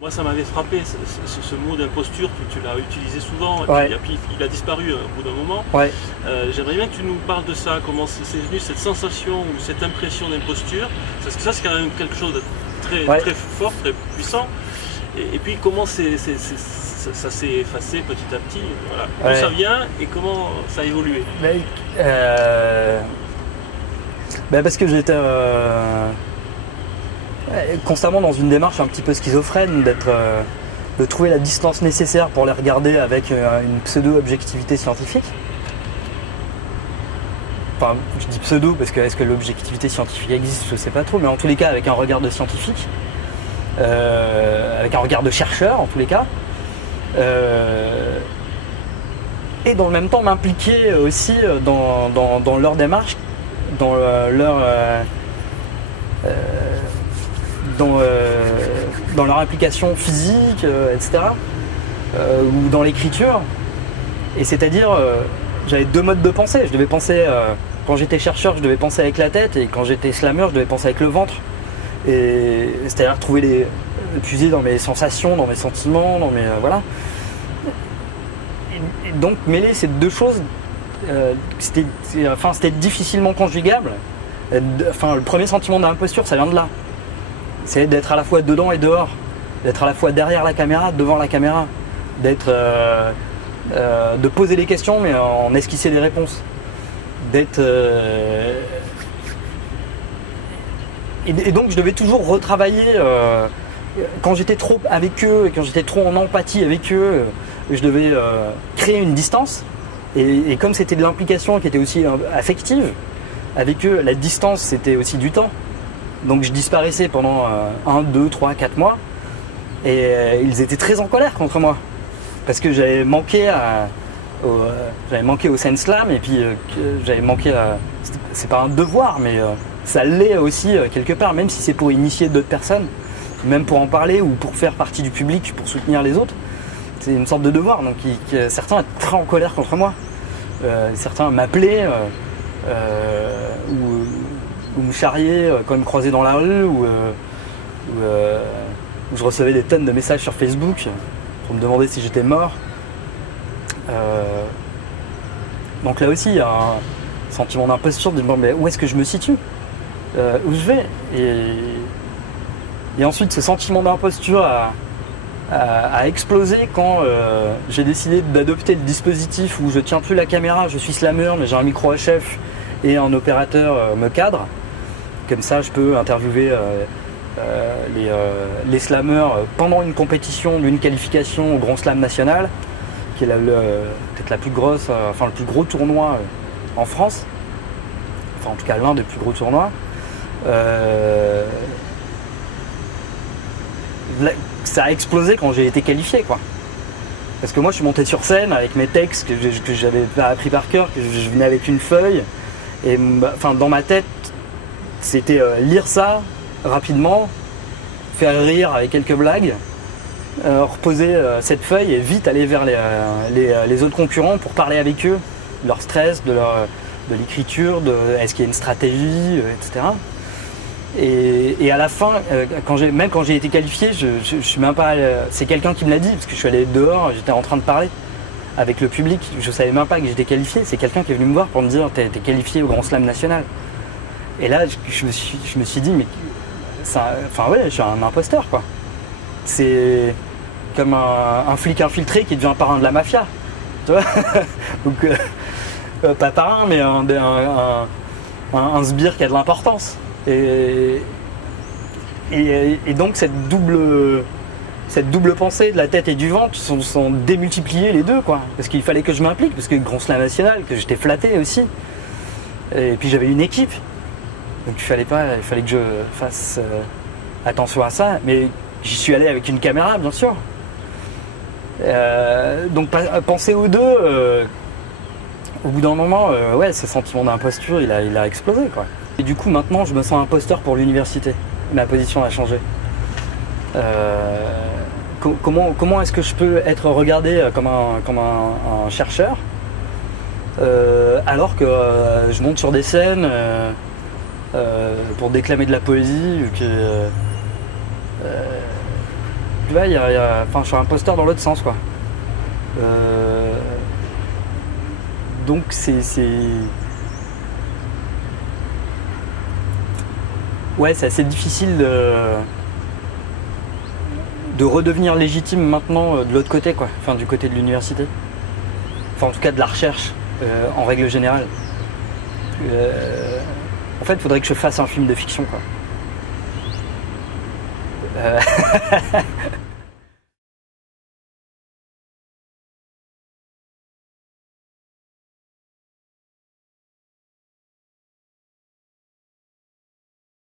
Moi, ça m'avait frappé, ce mot d'imposture, tu l'as utilisé souvent, Ouais. et puis il a disparu au bout d'un moment. Ouais. J'aimerais bien que tu nous parles de ça, comment c'est venu cette sensation ou cette impression d'imposture, parce que ça c'est quand même quelque chose de très fort, très puissant, et puis comment ça s'est effacé petit à petit, voilà. D'où ça vient et comment ça a évolué. Parce que j'étais constamment dans une démarche un petit peu schizophrène, de trouver la distance nécessaire pour les regarder avec une pseudo-objectivité scientifique. Enfin, je dis pseudo parce que est-ce que l'objectivité scientifique existe, je ne sais pas trop, mais en tous les cas avec un regard de scientifique, avec un regard de chercheur en tous les cas, et dans le même temps m'impliquer aussi dans leur démarche, dans leur implication physique, etc., ou dans l'écriture. Et c'est-à-dire, j'avais deux modes de pensée. Je devais penser, quand j'étais chercheur, je devais penser avec la tête, et quand j'étais slammer, je devais penser avec le ventre. Et c'est-à-dire puiser dans mes sensations, dans mes sentiments, dans mes voilà. Et donc mêler ces deux choses, c'était difficilement conjugable. Enfin, le premier sentiment d'imposture, ça vient de là. C'est d'être à la fois dedans et dehors, d'être à la fois derrière la caméra, devant la caméra, de poser les questions mais en esquisser les réponses, et donc je devais toujours retravailler quand j'étais trop avec eux et quand j'étais trop en empathie avec eux, je devais créer une distance, et comme c'était de l'implication qui était aussi affective avec eux, la distance c'était aussi du temps. Donc je disparaissais pendant 1, 2, 3, 4 mois, et ils étaient très en colère contre moi parce que j'avais manqué au Scène Slam, et puis j'avais manqué c'est pas un devoir, mais ça l'est aussi quelque part, même si c'est pour initier d'autres personnes, même pour en parler ou pour faire partie du public, pour soutenir les autres, c'est une sorte de devoir. Donc certains étaient très en colère contre moi, certains m'appelaient ou me charrier quand ils me croisaient dans la rue, ou je recevais des tonnes de messages sur Facebook pour me demander si j'étais mort. Donc là aussi il y a un sentiment d'imposture, de me dire mais où est-ce que je me situe, où je vais, et ensuite ce sentiment d'imposture a explosé quand j'ai décidé d'adopter le dispositif où je tiens plus la caméra, je suis slammer mais j'ai un micro HF et un opérateur me cadre. Comme ça, je peux interviewer les slammers pendant une compétition d'une qualification au Grand Slam national, qui est peut-être la plus grosse, le plus gros tournoi en France. Enfin, en tout cas, l'un des plus gros tournois. Ça a explosé quand j'ai été qualifié, quoi. Parce que moi, je suis monté sur scène avec mes textes que j'avais pas appris par cœur, que je venais avec une feuille. Et dans ma tête, c'était lire ça rapidement, faire rire avec quelques blagues, reposer cette feuille et vite aller vers les autres concurrents pour parler avec eux de leur stress, de l'écriture, est-ce qu'il y a une stratégie, etc. Et à la fin, même quand j'ai été qualifié, je suis même pas. C'est quelqu'un qui me l'a dit, parce que je suis allé dehors, j'étais en train de parler avec le public, je savais même pas que j'étais qualifié. C'est quelqu'un qui est venu me voir pour me dire t'es qualifié au Grand Slam national. Et là, je me suis dit, mais je suis un imposteur, quoi. C'est comme un flic infiltré qui devient parrain de la mafia, tu vois. Donc, pas parrain, mais un sbire qui a de l'importance. Et donc cette double pensée de la tête et du ventre sont démultipliées les deux, quoi. Parce qu'il fallait que je m'implique, parce que le Grand Slam national, que j'étais flatté aussi. Et puis j'avais une équipe. Donc il fallait que je fasse attention à ça. Mais j'y suis allé avec une caméra, bien sûr. Donc penser aux deux, au bout d'un moment, ce sentiment d'imposture, il a explosé, quoi. Et du coup, maintenant, je me sens imposteur pour l'université. Ma position a changé. Comment est-ce que je peux être regardé comme un chercheur alors que je monte sur des scènes pour déclamer de la poésie, tu vois, enfin, je suis un imposteur dans l'autre sens, quoi. Donc ouais, c'est assez difficile de redevenir légitime maintenant de l'autre côté, quoi. Enfin, du côté de l'université. Enfin, en tout cas, de la recherche, en règle générale. En fait, il faudrait que je fasse un film de fiction, quoi.